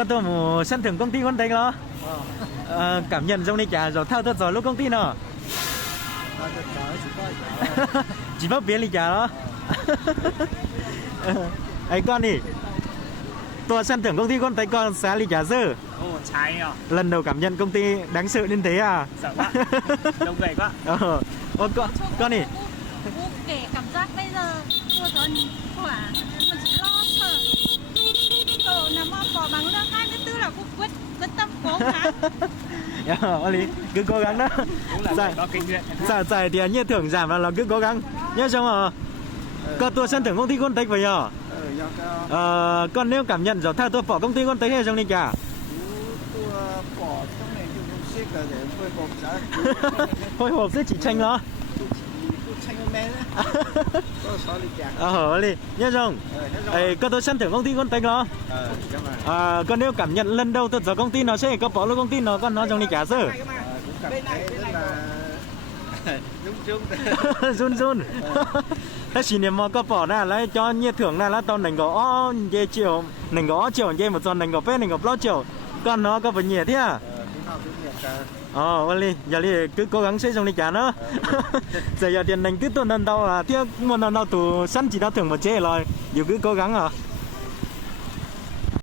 có tôi một sân thưởng công ty con tay đó. Cảm nhận trong này chả rồi thao thật rồi lúc công ty nào. Chỉ bắt biến đi chả đó. Ấy con đi. Tôi sân thưởng công ty con tay con xá đi chả dư. Trái à. Lần đầu cảm nhận công ty đáng sợ đến thế à? Sợ quá. Đông về quá. Con đi. Cô kể cảm giác bây giờ cô cho quả mình chỉ lo sợ. Tổ nằm bỏ bằng lương 24 là cô quyết tâm cố gắng. Lý cứ cố gắng đó. Giải có kinh nghiệm. Giải tiền như thưởng giảm là cứ cố gắng. Nhớ xong rồi. Có tôi sân thưởng công ty con tay phải nhờ. Con nếu cảm nhận rồi theo tôi bỏ công ty con tay hay trong đi cả. Tôi bỏ trong này dùng xếp cả để phơi bột giá. Phơi hộp sẽ chỉ tranh đó. Tranh mẹ đó. Có sao đi chả. Lý nhớ không? Có tôi sân thưởng công ty con tay đó. Con nếu cảm nhận lần đầu tôi vào công ty nó sẽ có bỏ luôn công ty nó con nó trong đi cả sơ. Bên này là run thế chỉ niệm mà có bỏ ra lấy cho nhiệt thưởng là tao nành gõ dê chiều nành gõ chiều dê một giòn nành gõ phê nành gõ bao chiều con nó có phải nhiệt thế à giờ đi cứ cố gắng xây xong đi trả nó giờ tiền nành cứ tuần lần đầu à tiếc một lần đầu tủ sẵn chỉ tao thưởng một chế rồi dù cứ cố gắng à